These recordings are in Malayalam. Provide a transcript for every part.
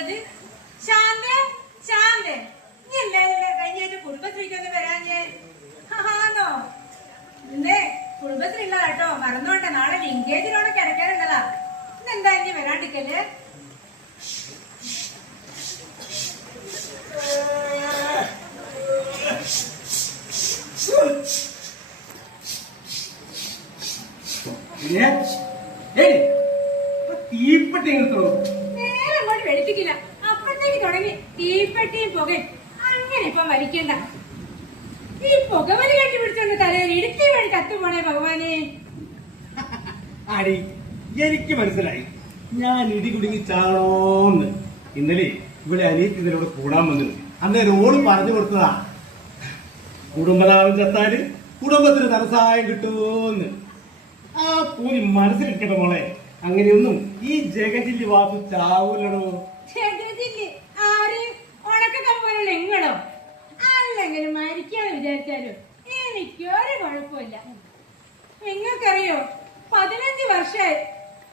വന്നത്? ശാന്തേ, ശാന്തേ, നീ എല്ലാവരും കഴിഞ്ഞായിട്ട് കുടുംബശ്രീക്കൊന്ന് വരാഞ്ഞേ? ആണോ? ഇന്നേ കുടുംബശ്രീ ഉള്ളതാ കേട്ടോ, മറന്നോട്ടെ. നാളെ ലിങ്കേജിനോട് കിടക്കാനുള്ളതാ. ഇന്നെന്താ ഇനി വരാണ്ടിക്കല്ലേ? തീപ്പെട്ടി നേരെ അങ്ങോട്ട് വെളുപ്പിക്കില്ല, അപ്പഴത്തേക്ക് തുടങ്ങി തീപ്പെട്ടിയും പുകയും. അങ്ങനെ ഇപ്പൊ വലിക്കണ്ട. ഈ പുകവലി കെട്ടി പിടിച്ചോണ്ട് തലയിൽ ഇടുക്കി വഴി കത്തുപോണേ ഭഗവാനെ. ആടി, എനിക്ക് മനസ്സിലായി ഞാൻ ഇടി കുടുങ്ങി ചാകണോന്ന്. ഇന്നലെ ഇവിടെ അനിയത്തി ഇതിലൂടെ കൂടാൻ വന്നിരുന്നു. അന്നേരം ഓള് പറഞ്ഞു കൊടുത്തതാ, കുടുംബനാഥം ചത്താല് കുടുംബത്തിന് ധനസഹായം കിട്ടുമെന്ന്. ആ പൂരി മനസ്സിലിരിക്കട്ടെ മോളെ. അങ്ങനെയൊന്നും ഈ ജഗജില്ലി വാസു ചാവൂലടോ. ജഗജില്ലി ആര്? ഉണക്കക്കമ്പോലുള്ള എങ്ങളോ? അല്ലെങ്കിലും മരിക്കാന്ന് വിചാരിച്ചാലും എനിക്കൊരു കുഴപ്പമില്ല. നിങ്ങൾക്കറിയോ, 15 വർഷമായി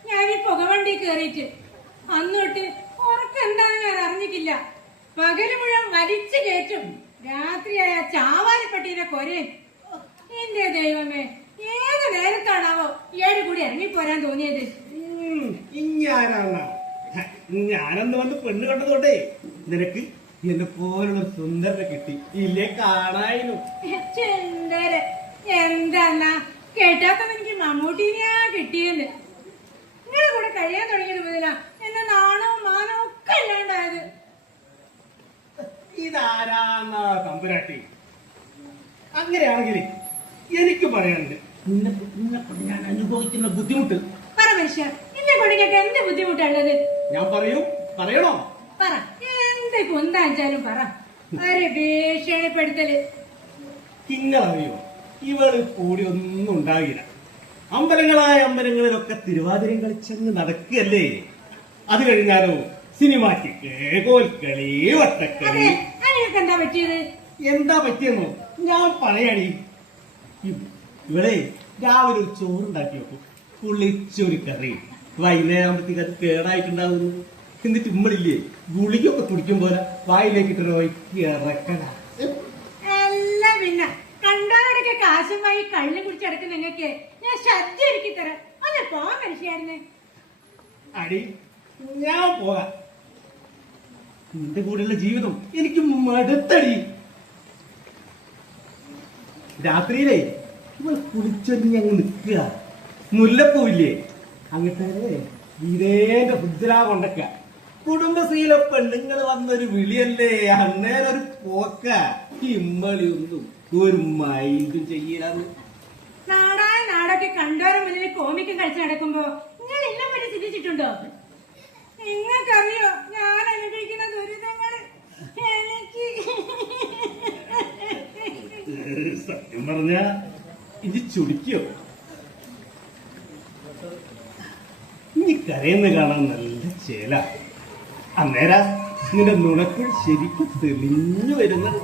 ഞാൻ ഈ പുകവണ്ടി കയറിയിട്ട്. അന്നോട്ട് ഉറക്കം എന്താണെന്ന് ഞാൻ അറിഞ്ഞിട്ടില്ല. പകല് മുഴുവൻ വലിച്ചു കയറ്റും, രാത്രിയായ ചാവാലിപ്പട്ടീനെ കൊരയും. എന്റെ ദൈവമേ, ഏത് നേരത്താണാവോ ഇയാള് കൂടി ഇറങ്ങിപ്പോരാൻ തോന്നിയത്? ഞാനന്ന് വന്ന് പെണ്ണ് കണ്ടതോട്ടെ നിനക്ക് എന്നെ പോലുള്ള സുന്ദരനെ കിട്ടി. ഇല്ലേ കാണായിരുന്നു. സുന്ദരൻ എന്താന്നാ കേട്ടാത്ത എനിക്ക് മമ്മൂട്ടീനെയാ കിട്ടിയെന്ന്. നിങ്ങളെ കൂടെ കഴിയാൻ തുടങ്ങിയത് മുതലാ എന്നെ നാണവും മാനവും ഒക്കെ ഇല്ലാണ്ടായത്. ഇതാരാന്നാ തമ്പുരാട്ടി? അങ്ങനെയാണെങ്കിൽ എനിക്ക് പറയാനുണ്ട്, ഞാൻ അനുഭവിക്കുന്ന ബുദ്ധിമുട്ട്. പറ മനുഷ്യ, എന്നെ കൊണ്ടിക്കൊക്കെ എന്ത് ബുദ്ധിമുട്ടുള്ളത്? ഞാൻ പറയണോ? പറ, എന്ത് കൊന്താച്ചാലും പറ. ആരെ ഭീഷണിപ്പെടുത്തല്? നിങ്ങളറിയോ, ഇവള് കൂടി ഒന്നും ഉണ്ടാകില്ല. അമ്പലങ്ങളിലൊക്കെ തിരുവാതിരയും കളിച്ചങ്ങ് നടക്കുകയല്ലേ. അത് കഴിഞ്ഞാലോ സിനിമാറ്റിക്ക്, കോൽക്കളി, വട്ടക്കളി. അതിനൊക്കെ എന്താ പറ്റിയത്? എന്താ പറ്റിയെന്നോ ഞാൻ പറയാടി. ഇവിടെ രാവിലെ ഒരു ചോറുണ്ടാക്കി വെക്കും, പുളിച്ചൊരു കറി. വൈകുന്നേരമാകുമ്പത്തേക്ക് അത് കേടായിട്ടുണ്ടാവുന്നു. എന്നിട്ട് ഉമ്മളില്ലേ ഗുളികൊക്കെ കുടിക്കും പോലെ വായിലേക്ക് ഇട്ടൊരു വൈക്ക് ഇറക്കണ. അല്ല പിന്നെ കണ്ടോടൊക്കെ കാശുമായി കള്ളി കുടിച്ചടക്കുന്ന നിങ്ങൾക്ക് ഞാൻ ശ്രദ്ധ ഒരുക്കി തരാം. അതെ പോവാൻ മനുഷ്യായിരുന്നേ. അടി, ഞാൻ പോകാം. നിന്റെ കൂടെയുള്ള ജീവിതം എനിക്ക് മടുത്തടി. രാത്രിയിലേ ഇവൾ കുളിച്ചൊരിഞ്ഞ് അങ്ങ് നിൽക്കുക. മുല്ലപ്പൂവില്ലേ അങ്ങനത്തെ വീരേന്റെ ഹുദ്രാ കൊണ്ടൊക്കെ. കുടുംബശ്രീയിലെ പെണ്ണുങ്ങൾ വന്നൊരു വിളിയല്ലേ, അന്നേരം ഒരു പോക്ക. ഇമ്മളിയൊന്നും ഒരു മൈൻഡും ചെയ്യലാന്ന്. നാടായ നാടൊക്കെ കണ്ടോരം മുന്നിൽ കോമിക്ക് കളിച്ച് നടക്കുമ്പോ നിങ്ങൾ എന്നെ പറ്റി ചിന്തിച്ചിട്ടുണ്ടോ? നിങ്ങൾക്കറിയോ ഞാൻ അനുഭവിക്കുന്ന ദുരിതങ്ങള്? എനിക്ക് സത്യം പറഞ്ഞ ഇനി ചുടിക്കോ? ഇനി കരയെന്ന് കാണാൻ നല്ല ചേല. അന്നേരം നിന്റെ നുണക്കൾ ശരിക്കും തെളിഞ്ഞു വരുന്നത്.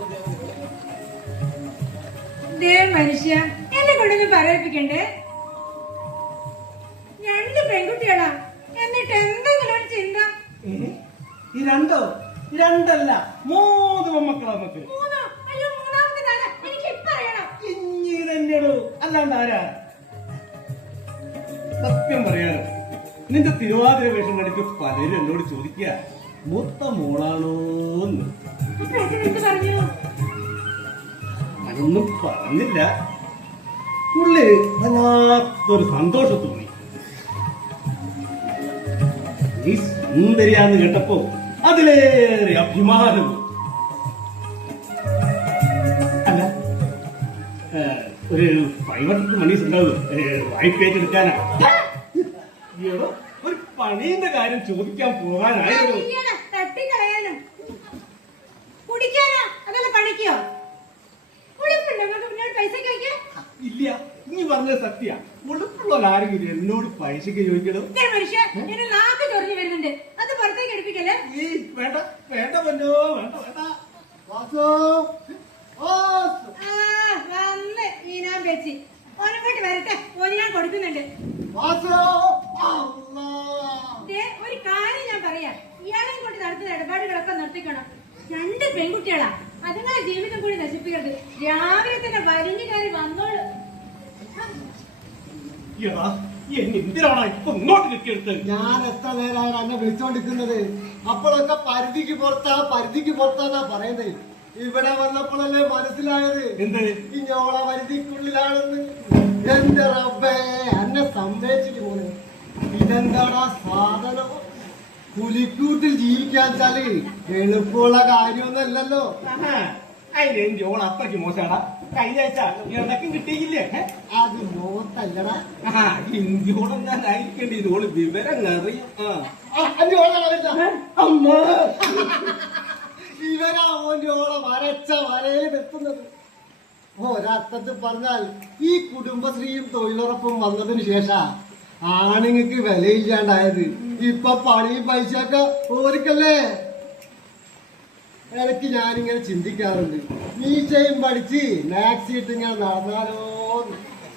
മനുഷ്യ, എന്നെ കൊണ്ടൊന്നും പറയിപ്പിക്കണ്ടേ. 2 പെൺകുട്ടികളാ, എന്നിട്ട് എന്തെങ്കിലും ഒരു ചിന്ത. ഈ രണ്ടല്ല 3 മക്കളാ നമുക്ക്. അയ്യോ, മൂന്നാമത്തെ കാലം എനിക്ക് ഇപ്പൊ അറിയണം. ഇനി തന്നെയാണോ, അല്ലാണ്ട് ആരാ? സത്യം പറയാനോ, നിന്റെ തിരുവാതിര വേഷം കണ്ടിട്ട് പലരും എന്നോട് ചോദിക്കുക മൂത്ത മോളാണോന്ന്. പറഞ്ഞു? ഞാനൊന്നും പറഞ്ഞില്ല. ഉള്ളിൽ വല്ലാത്തൊരു സന്തോഷം തോന്നി. നീ സുന്ദരിയാന്ന് കേട്ടപ്പോ അതിലേറെ അഭിമാനവും. അല്ല, ഒരു 500 മണീസ് ഉണ്ടാവും വായ്പ ഏറ്റെടുക്കാനാ. ഒരു പണീന്റെ കാര്യം ചോദിക്കാൻ പോകാനായിരുന്നു. തട്ടിക്കളയാനും കുടിക്കാനാ, അതല്ല പണിക്കോ? ഇല്ല, നീ പറഞ്ഞത് സത്യ. ഉടുപ്പുള്ളവരാരെങ്കിലും എന്നോട് പൈസക്ക് ചോദിക്കണം. മനുഷ്യ, എന്നെ നാക്ക് ചൊറിഞ്ഞു വരുന്നുണ്ട്, അത് പുറത്തേക്ക് എടുപ്പിക്കല്ലേ. വേണ്ട വേണ്ട പൊന്നോ, വേണ്ട വേണ്ട. വന്ന് ഈനാൻ വെച്ച് ഓനങ്ങോട്ട് വരട്ടെ, ഓന് ഞാൻ കൊടുക്കുന്നുണ്ട്. ഒരു കാര്യം ഞാൻ പറയാം, ഇയാളെ കൊണ്ട് നടത്തുന്ന പെൺകുട്ടികളാ. അതുങ്ങളെ ജീവിതം കൂടി നശിപ്പിക്കരുത്. രാവിലെ തന്നെ വലിഞ്ഞു കയറി വന്നോളൂ. എന്തിനാണ് ഇപ്പൊ ഇങ്ങോട്ട് കിട്ടിയെടുത്ത്? ഞാൻ എത്ര നേരമാണ് എന്നെ വിളിച്ചോണ്ടിരിക്കുന്നത്. അപ്പോഴൊക്കെ പരിധിക്ക് പുറത്താന്നാ പറയുന്നത്. ഇവിടെ വന്നപ്പോഴല്ലേ മനസ്സിലായത് എന്ത് ഈ ഞോള പരിധിക്കുള്ളിലാണെന്ന്. എന്റെ റബ്ബേ, എന്നെ സമ്മതിച്ചിട്ട് പോണേ. ഇതെന്താടാ സാധനം? പുലിക്കൂട്ടിൽ ജീവിക്കാൻ വെച്ചാല് എളുപ്പമുള്ള കാര്യമൊന്നുമല്ലല്ലോ. അതിന് ഓൾ അത്രയ്ക്ക് മോശാടാ. കഴിഞ്ഞ ആഴ്ച ഇടക്കും കിട്ടിയില്ലേ? അത് നോത്തല്ലടാ. ഇന്ത്യയോടൊന്നായിരിക്കേണ്ടി ഓള് വിവരം അറിയും. ഇവരാ ഓന്റെ ഓളെ വരച്ച വരയിൽ എത്തുന്നത്. ഒരർത്ഥത്തിൽ പറഞ്ഞാൽ ഈ കുടുംബശ്രീയും തൊഴിലുറപ്പും വന്നതിന് ശേഷം ആണുങ്ങൾക്ക് വിലയില്ലാണ്ടായത്. ഇപ്പൊ പണിയും പൈസയൊക്കെ ഓർക്കല്ലേ. ഇടയ്ക്ക് ഞാനിങ്ങനെ ചിന്തിക്കാറുണ്ട്, മീശയും പഠിച്ച് മാക്സി ഇട്ട് ഇങ്ങനെ നടന്നാലോ.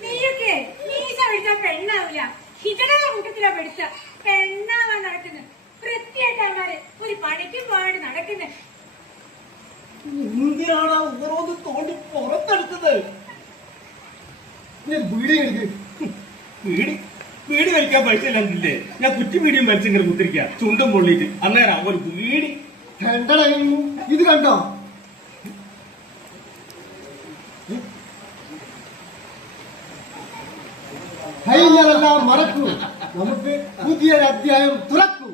നീയൊക്കെ മീശ പഠിച്ചാൽ പെണ്ണാവില്ല. ഹിജടയുടെ കൂട്ടത്തിലാ പഠിച്ച പെണ്ണാവാൻ നടക്കുന്നത്. വൃത്തിയായിട്ടാമാര് ഒരു പണിക്കും പോകാണ്ട് നടക്കുന്നത്. എന്തിനാണ് ഓരോന്ന് തോണ്ടി പുറത്തെടുത്തത്? വീഡിയോ എടുക്ക്. വീടി വലിക്കാൻ പൈസ ഇല്ലെന്നില്ലേ? ഞാൻ കുറ്റി വീടിയും വലിച്ചിങ്ങനെ കുത്തിരിക്കാം, ചുണ്ടും പൊള്ളിയിട്ട്. അന്നേരം ഒരു വീടി ഇത് കണ്ടോ? കഴിഞ്ഞതെല്ലാം മറക്കൂ, നമുക്ക് പുതിയൊരു അധ്യായം തുറക്കൂ.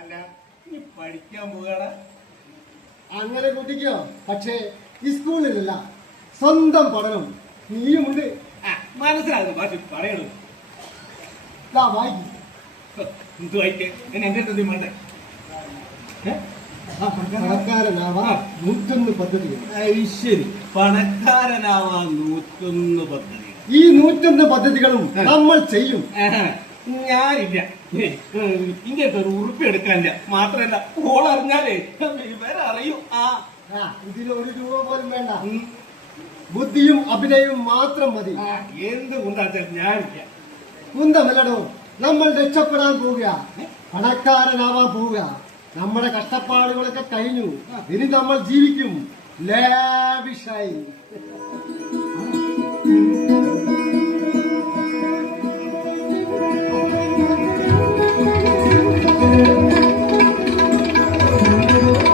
അല്ല, നീ പഠിക്കാൻ പോകാടാ? അങ്ങനെ കൂട്ടിക്കോ. പക്ഷേ ഈ സ്കൂളിലല്ല, സ്വന്തം പഠനം. നീയുമുണ്ട്. മനസ്സിലാകുന്നു. മാറ്റി പറയണു. വായിക്കും. എന്ത് വായിക്കേ? എന്നെ എന്റെ അടുത്ത് വേണ്ടേ? പണക്കാരനാവാ 101 പദ്ധതികൾ. ശരി, പണക്കാരനാവാ 101 പദ്ധതി. ഈ 101 പദ്ധതികളും നമ്മൾ ചെയ്യും. ഞാനില്ല, ഇങ്ങനത്തെ ഒരു ഉറുപ്പ് എടുക്കാനില്ല. മാത്രല്ല ഓളറിഞ്ഞാലേ ഇവരറിയും. ഇതിൽ 1 രൂപ പോലും വേണ്ട. ബുദ്ധിയും അഭിനയവും മാത്രം മതി. എന്ത് കൊണ്ടാച്ചാൽ ഞാനില്ല. കുന്തമല്ലടോ, നമ്മൾ രക്ഷപ്പെടാൻ പോവുക, പണക്കാരനാവാൻ പോവുക. നമ്മുടെ കഷ്ടപ്പാടുകളൊക്കെ കഴിഞ്ഞു. ഇനി നമ്മൾ ജീവിക്കും ലാവിഷായി.